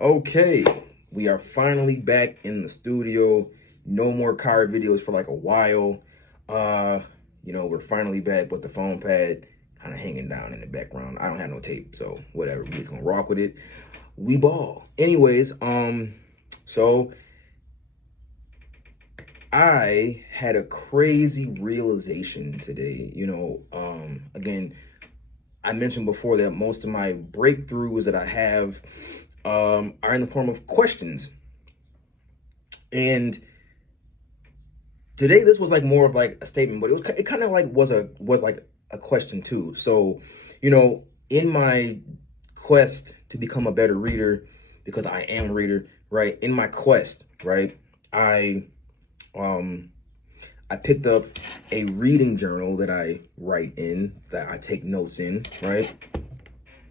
Okay, we are finally back in the studio. No more car videos for like a while. Uh, we're finally back with the phone pad kind of hanging down in the background. I don't have no tape, so whatever. We just gonna rock with it. We ball. Anyways, so I had a crazy realization today. Again, I mentioned before that most of my breakthroughs that I have are in the form of questions. And today this was like more of like a statement, but it kind of like was like a question too. So, in my quest to become a better reader, because I am a reader, right? In my quest, right? I um I picked up a reading journal that I write in, that I take notes in, right?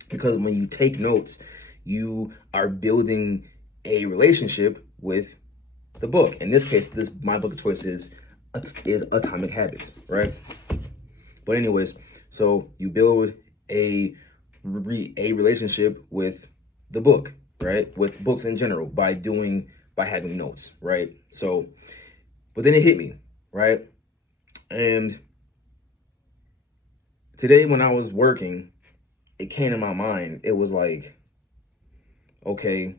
Because when you take notes, you are building a relationship with the book. In this case, this my book of choice is Atomic Habits, right? But anyways, so you build a relationship with the book, right? With books in general by having notes, right? So, but then it hit me, right? And today when I was working, it came to my mind. It was like, okay,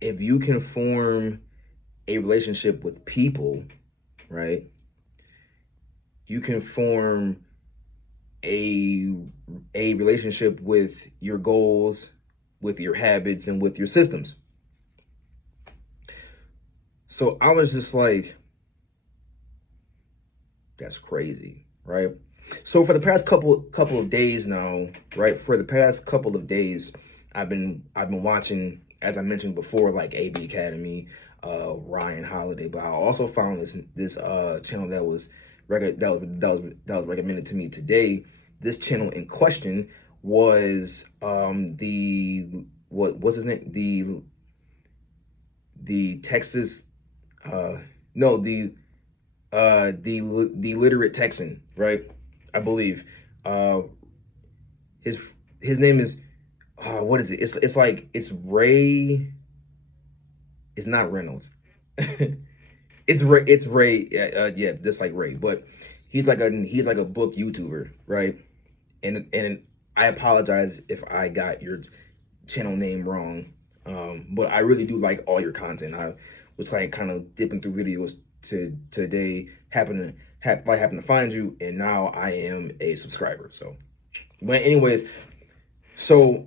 if you can form a relationship with people, right? You can form a relationship with your goals, with your habits, and with your systems. So I was just like, that's crazy, right? So for the past couple of days now, right? For the past couple of days, I've been watching, as I mentioned before, like AB Academy, Ryan Holiday, but I also found this channel that was recommended to me today. This channel in question was the what's his name, the Texas no the literate Texan, right? I believe his his name is what is it? It's like it's Ray. It's not Reynolds. It's Ray. Yeah, just like Ray, but he's like a book YouTuber, right? And I apologize if I got your channel name wrong. But I really do like all your content. I was like kind of dipping through videos today, happened to find you, and now I am a subscriber. So, but anyways, so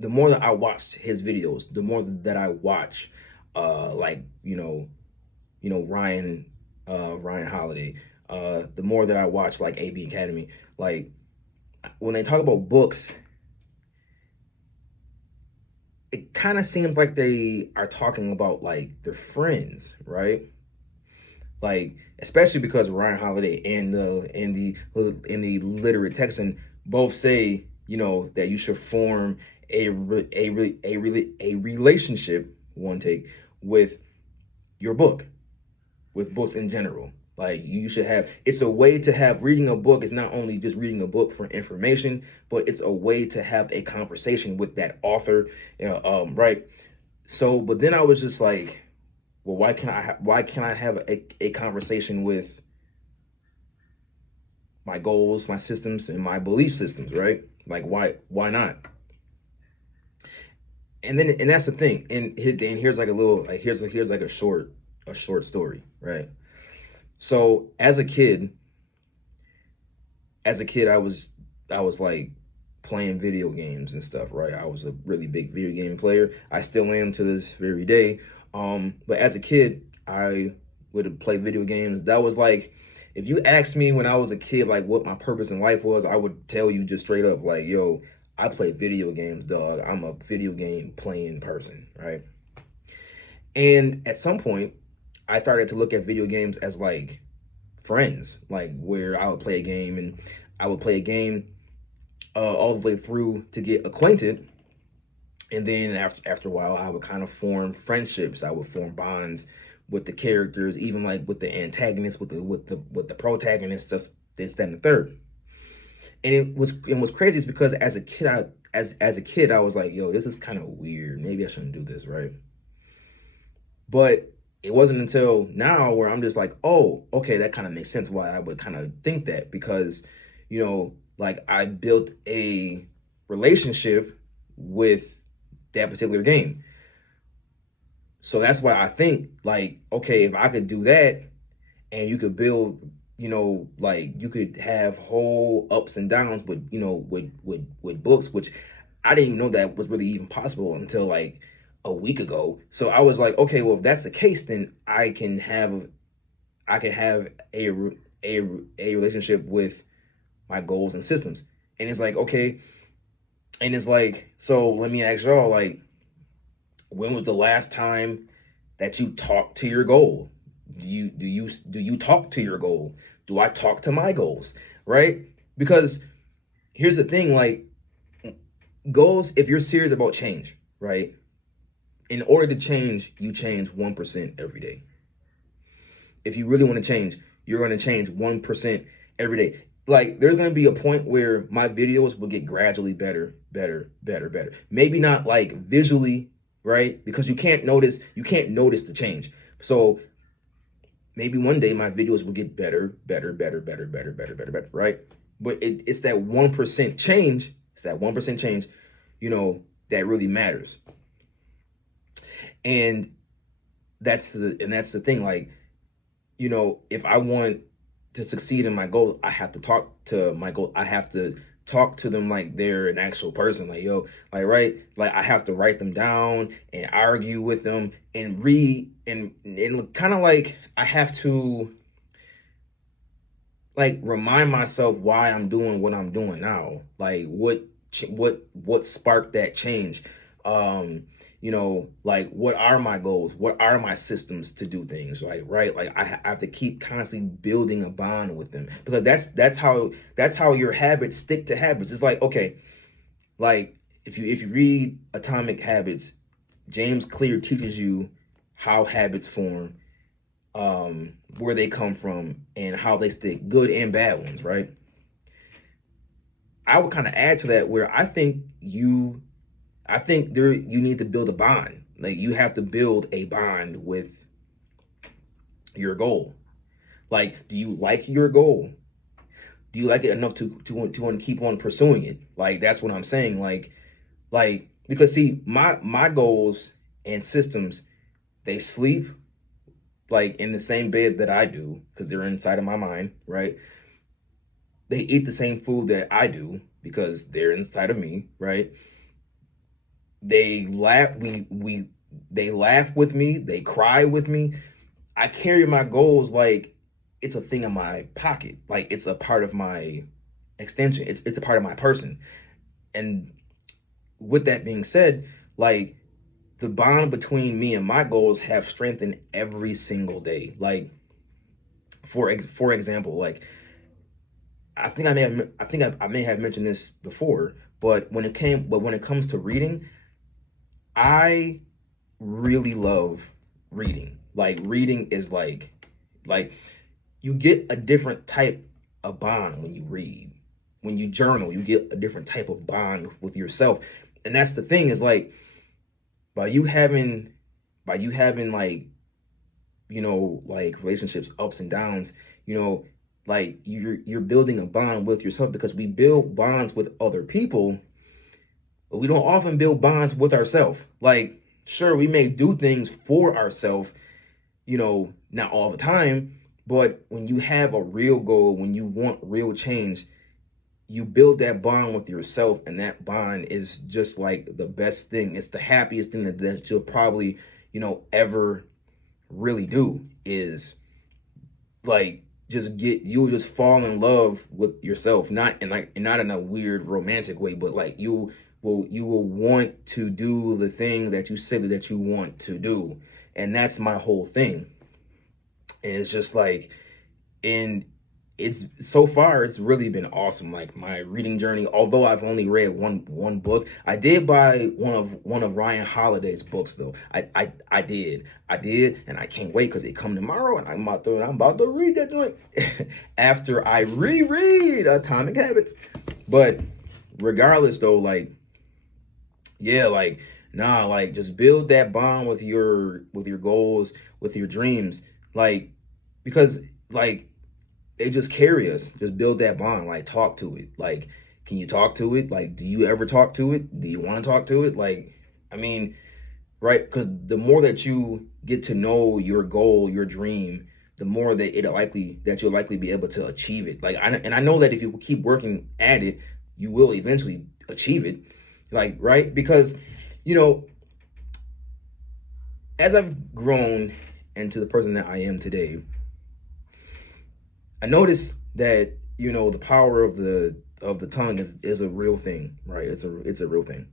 the more that I watched his videos, the more that I watch, like Ryan, Ryan Holiday, the more that I watch like AB Academy, like when they talk about books, it kind of seems like they are talking about like their friends, right? Like especially because Ryan Holiday and the literate Texan both say that you should form a relationship, one take, with your book, with books in general. Like you should have, it's a way to have, reading a book is not only just reading a book for information, but it's a way to have a conversation with that author, right? So, but then I was just like, well, why can't I have a conversation with my goals, my systems, and my belief systems, right? Like why not? And that's the thing. And here's like a little, like here's like a short story, right? So as a kid, I was like playing video games and stuff, right? I was a really big video game player. I still am to this very day. But as a kid, I would play video games. That was like, if you asked me when I was a kid, like what my purpose in life was, I would tell you just straight up, like, yo, I play video games, dog. I'm a video game playing person, right? And at some point, I started to look at video games as like friends, like where I would play a game and I would play a game all the way through to get acquainted, and then after a while, I would kind of form friendships. I would form bonds with the characters, even like with the antagonists, with the protagonist, stuff, this, that, and the third. And what's crazy is because as a kid, as a kid, I was like, yo, this is kind of weird. Maybe I shouldn't do this, right? But it wasn't until now where I'm just like, oh, okay, that kind of makes sense why I would kind of think that, because, like I built a relationship with that particular game. So that's why I think, like, okay, if I could do that and you could build, like you could have whole ups and downs with, with books, which I didn't even know that was really even possible until like a week ago. So I was like, okay, well, if that's the case, then I can have a relationship with my goals and systems. And it's like, okay, and it's like, so let me ask y'all, like, when was the last time that you talked to your goal? Do you talk to your goal? Do I talk to my goals? Right? Because here's the thing, like, goals, if you're serious about change, right? In order to change, you change 1% every day. If you really want to change, you're going to change 1% every day. Like, there's going to be a point where my videos will get gradually better, better, better, better. Maybe not like visually, right? Because you can't notice the change. So maybe one day my videos will get better, better, better, better, better, better, better, better, right? But it's that 1% change. It's that 1% change, that really matters. And that's the thing. Like, if I want to succeed in my goal, I have to talk to my goal. I have to talk to them like they're an actual person. Like, yo, like, right? Like, I have to write them down and argue with them and read and kind of like I have to like remind myself why I'm doing what I'm doing now. Like, what sparked that change? Like, what are my goals? What are my systems to do things? Like, right? Like, I have to keep constantly building a bond with them, because that's how your habits stick to habits. It's like, okay, like if you read Atomic Habits, James Clear teaches you how habits form, where they come from, and how they stick, good and bad ones, right? I would kind of add to that where I think you need to build a bond. Like, you have to build a bond with your goal. Like, do you like your goal? Do you like it enough to want to keep on pursuing it? Like, that's what I'm saying. Like because see, my goals and systems, they sleep like in the same bed that I do, because they're inside of my mind, right? They eat the same food that I do because they're inside of me, right? They laugh. They laugh with me. They cry with me. I carry my goals like it's a thing in my pocket. Like, it's a part of my extension. It's a part of my person. And with that being said, like, the bond between me and my goals have strengthened every single day. Like, for example, like, I may have mentioned this before, but when it comes to reading, I really love reading. Like, reading is like you get a different type of bond when you read. When you journal, you get a different type of bond with yourself. And that's the thing, is like, by you having like, like relationships, ups and downs, like you're building a bond with yourself, because we build bonds with other people, but we don't often build bonds with ourselves. Like, sure, we may do things for ourselves, not all the time, but when you have a real goal, when you want real change, you build that bond with yourself, and that bond is just like the best thing. It's the happiest thing that you'll probably, ever really do, is like you'll just fall in love with yourself, not in a weird romantic way, but like you will want to do the things that you said that you want to do. And that's my whole thing. And it's just like, and it's so far, it's really been awesome. Like, my reading journey, although I've only read one book, I did buy one of Ryan Holiday's books though. I did, and I can't wait, because they come tomorrow, and I'm about to read that joint after I reread Atomic Habits. But regardless though, like, Yeah, like, nah, like just build that bond with your goals, with your dreams. Like, because like they just carry us. Just build that bond. Like, talk to it. Like, can you talk to it? Like, do you ever talk to it? Do you want to talk to it? Like, I mean, right? Because the more that you get to know your goal, your dream, the more that you'll likely be able to achieve it. Like, and I know that if you keep working at it, you will eventually achieve it. Like, right? Because, you know, as I've grown into the person that I am today, I noticed that, you know, the power of the tongue is a real thing, right? It's a real thing.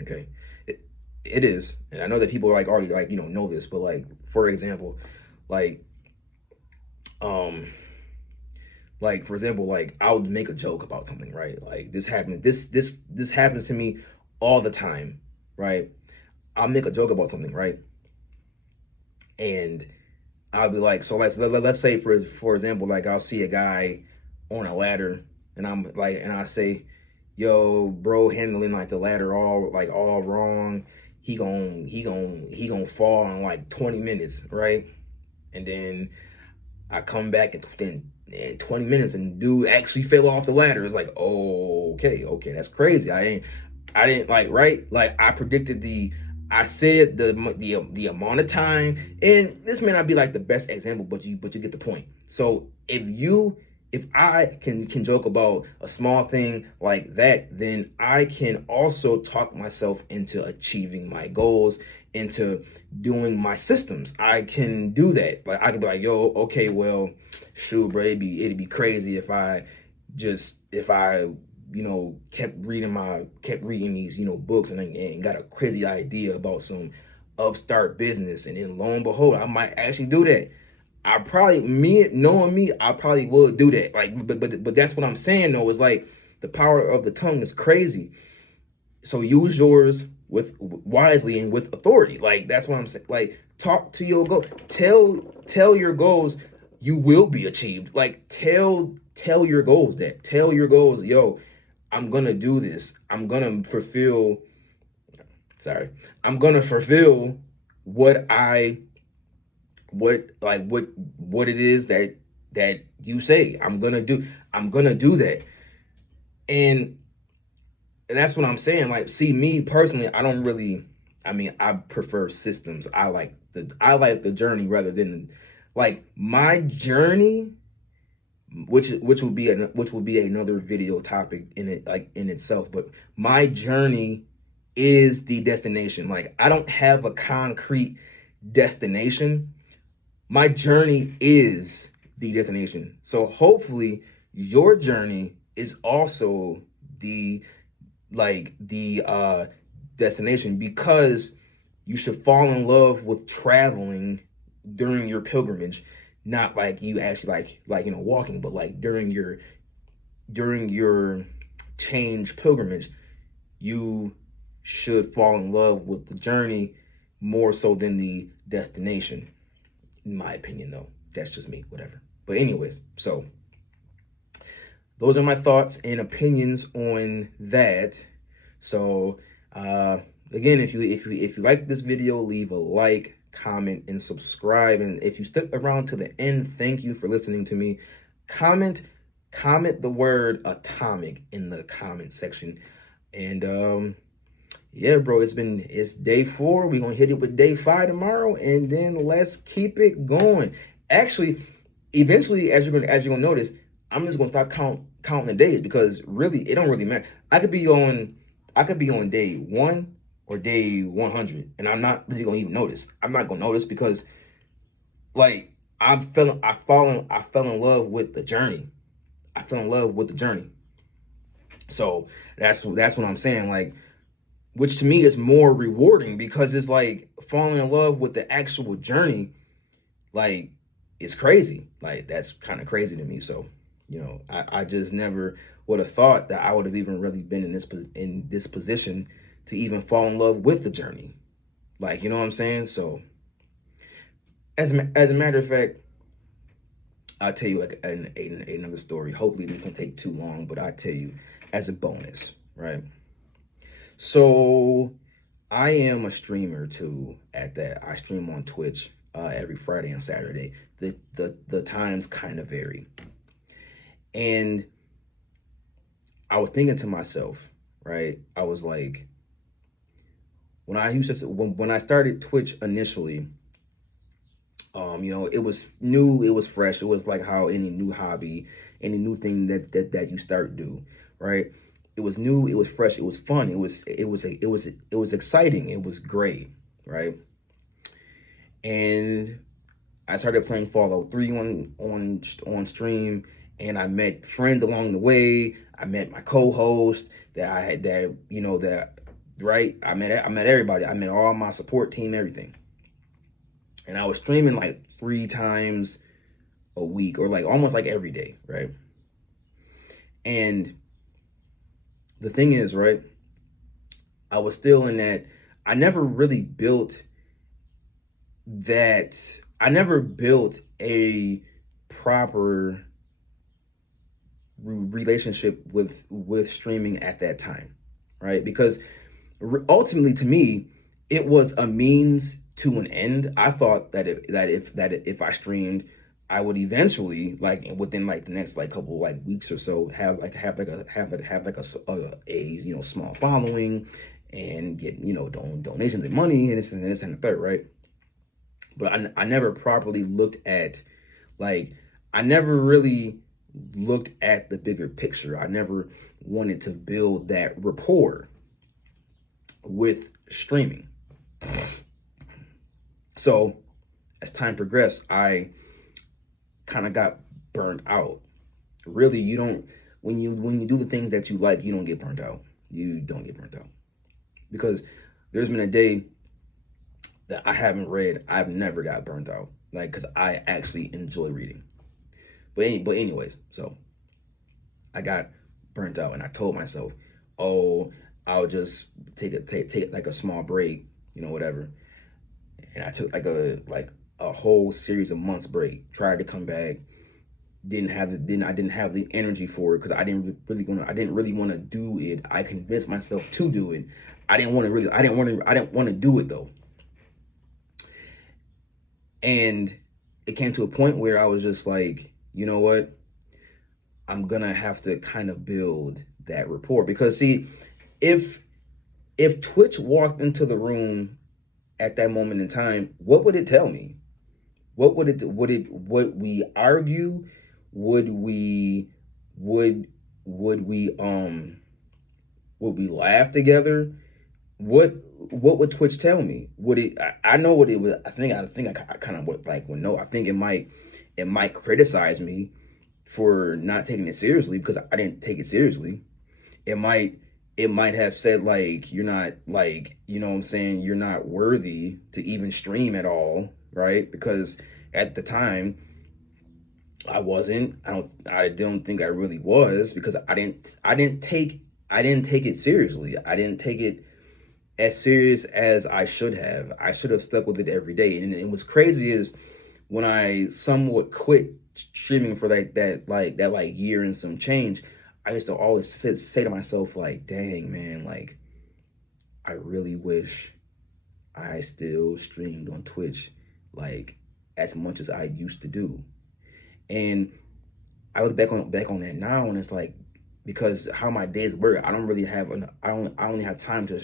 Okay, it, it is, and I know that people like already like, you know this, but like, for example, like um like, for example, like I would make a joke about something, right? Like, this happens to me all the time, right? I'll make a joke about something, right? And I'll be like, so let's say, for example, like I'll see a guy on a ladder, and I'm like, and I say, yo, bro, handling like the ladder all wrong. He gonna fall in like 20 minutes, right? And then I come back in 20 minutes, and dude actually fell off the ladder. It's like, oh, okay, that's crazy. I didn't like, right? Like, I said the amount of time, and this may not be like the best example, but you get the point. So if I can joke about a small thing like that, then I can also talk myself into achieving my goals, into doing my systems. I can do that. Like, I can be like, yo, okay, well, shoot, bro, it'd be crazy if I kept reading these, books, and got a crazy idea about some upstart business, and then lo and behold, I might actually do that. I probably, me knowing me, I probably would do that. Like, but that's what I'm saying though, is like the power of the tongue is crazy. So use yours with wisely and with authority. Like, that's what I'm saying. Like, talk to your goal. Tell your goals you will be achieved. Like, tell your goals that. Tell your goals, yo, I'm gonna do this. Sorry. I'm gonna fulfill what I what it is that you say. I'm gonna do that. And that's what I'm saying. Like, see, me personally, I don't really. I mean, I prefer systems. I like the journey rather than, like, my journey, which would be another video topic in it, like, in itself. But my journey is the destination. Like, I don't have a concrete destination. My journey is the destination. So hopefully your journey is also the the destination, because you should fall in love with traveling during your pilgrimage, not like you actually walking, but like during your change pilgrimage, you should fall in love with the journey more so than the destination, in my opinion. Though that's just me, whatever. But anyways, so those are my thoughts and opinions on that. So again, if you like this video, leave a like, comment, and subscribe. And if you stuck around to the end, thank you for listening to me. Comment comment the word atomic in the comment section. And yeah, bro, it's day 4. We're gonna hit it with day 5 tomorrow, and then let's keep it going. Actually, eventually, as you're gonna notice, I'm just gonna stop counting the days, because really it don't really matter. I could be on day 1 or day 100, and I'm not really gonna even notice. I'm not gonna notice, because like I fell in love with the journey. I fell in love with the journey. So that's what I'm saying. Like, which to me is more rewarding, because it's like falling in love with the actual journey. Like, it's crazy. Like, that's kind of crazy to me. So, I just never would have thought that I would have even really been in this position to even fall in love with the journey. Like, you know what I'm saying? So, as a matter of fact, I'll tell you like another story. Hopefully this won't take too long, but I'll tell you as a bonus, right? So I am a streamer too at that. I stream on Twitch every Friday and Saturday. The times kind of vary. And I was thinking to myself, right? I was like, when I started Twitch initially, it was new, it was fresh. It was like how any new hobby, any new thing that you start do, right? It was new, it was fresh, it was fun, it was exciting, it was great, right? And I started playing Fallout 3 on stream, and I met friends along the way. I met my co-host that I had that that right. I met everybody. I met all my support team, everything. And I was streaming like 3 times a week, or like almost like every day, right? And the thing is, right, I was still in that. I never really built that. I never built a proper relationship with streaming at that time, right? Because ultimately, to me, it was a means to an end. I thought if I streamed, I would eventually, like within like the next like couple like weeks or so, have a small following, and get donations and money, and this and the third, right? But I never properly looked at, like, I never really looked at the bigger picture. I never wanted to build that rapport with streaming. So as time progressed, I kind of got burned out. Really, you don't, when you do the things that you like, you don't get burnt out. You don't get burnt out. Because there's been a day that I haven't read, I've never got burnt out. Like, because I actually enjoy reading. But anyways, so I got burnt out, and I told myself, oh, I'll just take like a small break, whatever. And I took like a whole series of months break. Tried to come back, I didn't have the energy for it, because I didn't really want to do it. I convinced myself to do it. I didn't want to do it though. And it came to a point where I was just like, you know what? I'm gonna have to kind of build that rapport, because see, if Twitch walked into the room at that moment in time, what would it tell me? What would we argue? Would we would we laugh together? What would Twitch tell me? Would it? I know what it would. I think I kind of would know. I think it might criticize me for not taking it seriously, because I didn't take it seriously. It might have said, like, you're not, like, what I'm saying, you're not worthy to even stream at all, right? Because at the time I wasn't. I don't think I really was, because I didn't take it seriously. I didn't take it as serious as I should have. I should have stuck with it every day. And what's crazy is, when I somewhat quit streaming for that year and some change, I used to always say to myself, like, dang, man, like, I really wish I still streamed on Twitch, like, as much as I used to do. And I look back on that now, and it's like, because how my days work, I don't really have I only have time to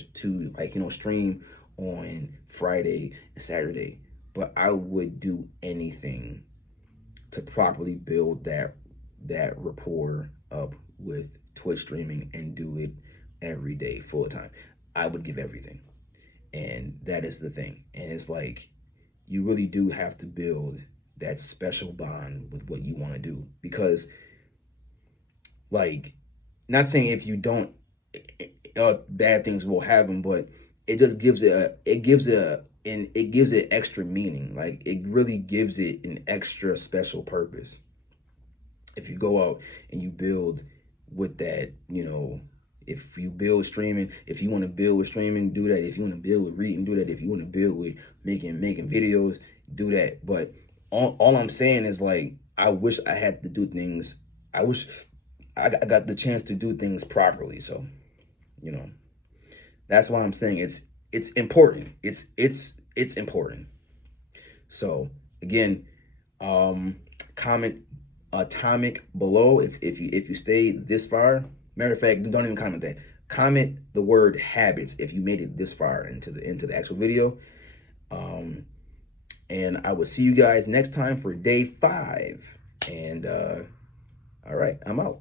like, stream on Friday and Saturday. But I would do anything to properly build that rapport up with Twitch streaming, and do it every day full time. I would give everything. And that is the thing. And it's like, you really do have to build that special bond with what you want to do, because, like, not saying if you don't, bad things will happen, but it just gives it gives it extra meaning. Like, it really gives it an extra special purpose if you go out and you build with that. If you build streaming, if you want to build with streaming, do that. If you want to build with reading, do that. If you want to build with making videos, do that. But all I'm saying is, like, I wish I had to do things. I wish I got the chance to do things properly. So, That's why I'm saying it's important. It's important. So again, comment atomic below if you stayed this far. Matter of fact, don't even comment that. Comment the word habits if you made it this far into the actual video. And I will see you guys next time for day 5. And all right, I'm out.